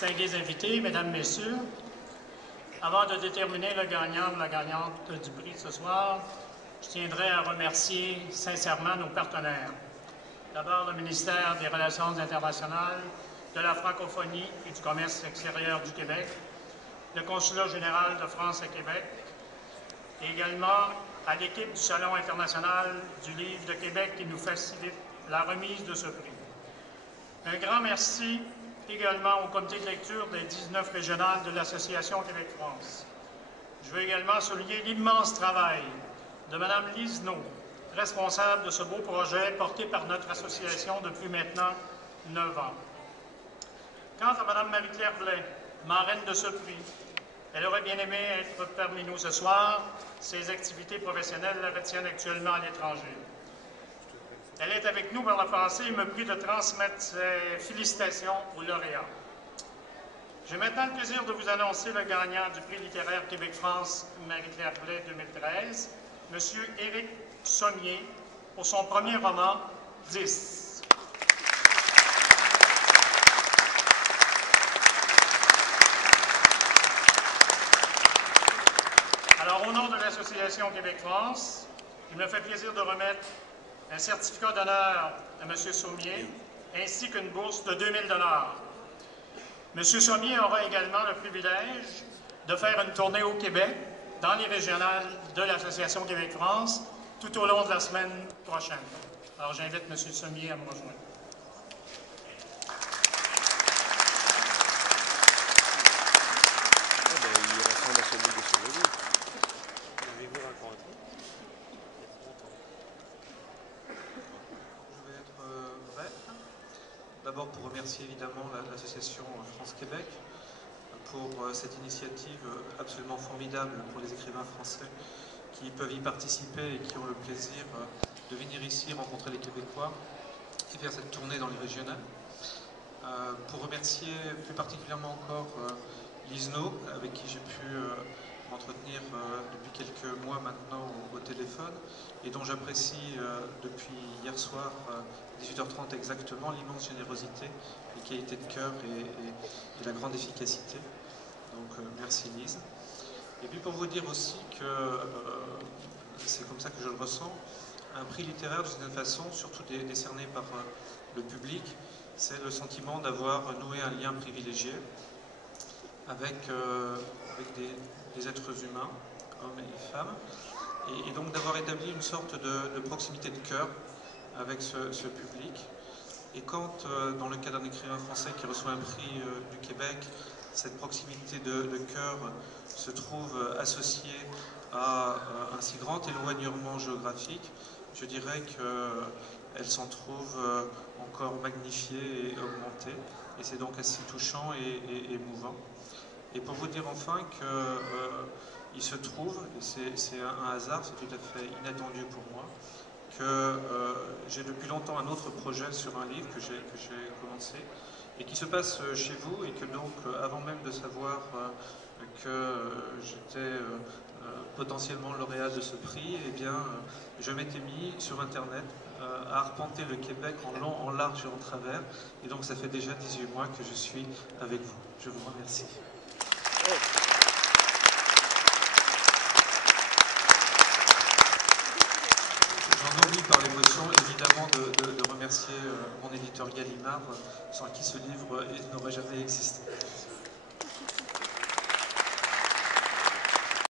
Distingués invités, Mesdames, Messieurs, avant de déterminer le gagnant ou la gagnante du prix ce soir, je tiendrai à remercier sincèrement nos partenaires. D'abord, le ministère des Relations internationales, de la francophonie et du commerce extérieur du Québec, le Consulat général de France à Québec, et également à l'équipe du Salon international du livre de Québec qui nous facilite la remise de ce prix. Un grand merci également au comité de lecture des 19 régionales de l'Association Québec-France. Je veux également souligner l'immense travail de Mme Lise Nault, responsable de ce beau projet porté par notre association depuis maintenant 9 ans. Quant à Mme Marie-Claire Blais, marraine de ce prix, elle aurait bien aimé être parmi nous ce soir. Ses activités professionnelles la retiennent actuellement à l'étranger. Elle est avec nous par le passé et me prie de transmettre ses félicitations aux lauréats. J'ai maintenant le plaisir de vous annoncer le gagnant du prix littéraire Québec-France Marie-Claire Blais 2013, M. Éric Sommier, pour son premier roman, 10. Alors, au nom de l'Association Québec-France, il me fait plaisir de remettre un certificat d'honneur à M. Sommier, ainsi qu'une bourse de 2 000 $. M. Sommier aura également le privilège de faire une tournée au Québec, dans les régionales de l'Association Québec-France, tout au long de la semaine prochaine. Alors, j'invite M. Sommier à me rejoindre. Il ressemble à celui de Chevalier. L'avez-vous rencontré? Je vais être bref. D'abord pour remercier évidemment l'association France-Québec pour cette initiative absolument formidable pour les écrivains français qui peuvent y participer et qui ont le plaisir de venir ici rencontrer les Québécois et faire cette tournée dans les régionales. Pour remercier plus particulièrement encore Lise Nault, avec qui j'ai pu m'entretenir depuis quelques mois maintenant au téléphone et dont j'apprécie depuis hier soir 18h30 exactement l'immense générosité, les qualités de cœur et la grande efficacité. Donc merci Lise. Et puis pour vous dire aussi que c'est comme ça que je le ressens, un prix littéraire de cette façon, surtout décerné par le public, c'est le sentiment d'avoir noué un lien privilégié avec des êtres humains, hommes et femmes, et donc d'avoir établi une sorte de proximité de cœur avec ce public. Et quand, dans le cas d'un écrivain français qui reçoit un prix du Québec, cette proximité de cœur se trouve associée à un si grand éloignement géographique, je dirais qu'elle s'en trouve encore magnifiée et augmentée. Et c'est donc assez touchant et émouvant. Et pour vous dire enfin qu'il se trouve, et c'est un hasard, c'est tout à fait inattendu pour moi, que j'ai depuis longtemps un autre projet sur un livre que j'ai commencé et qui se passe chez vous, et que donc avant même de savoir que j'étais potentiellement lauréat de ce prix, eh bien je m'étais mis sur internet à arpenter le Québec en long, en large et en travers, et donc ça fait déjà 18 mois que je suis avec vous. Je vous remercie. J'en oublie par l'émotion, évidemment, de remercier mon éditeur Gallimard, sans qui ce livre n'aurait jamais existé.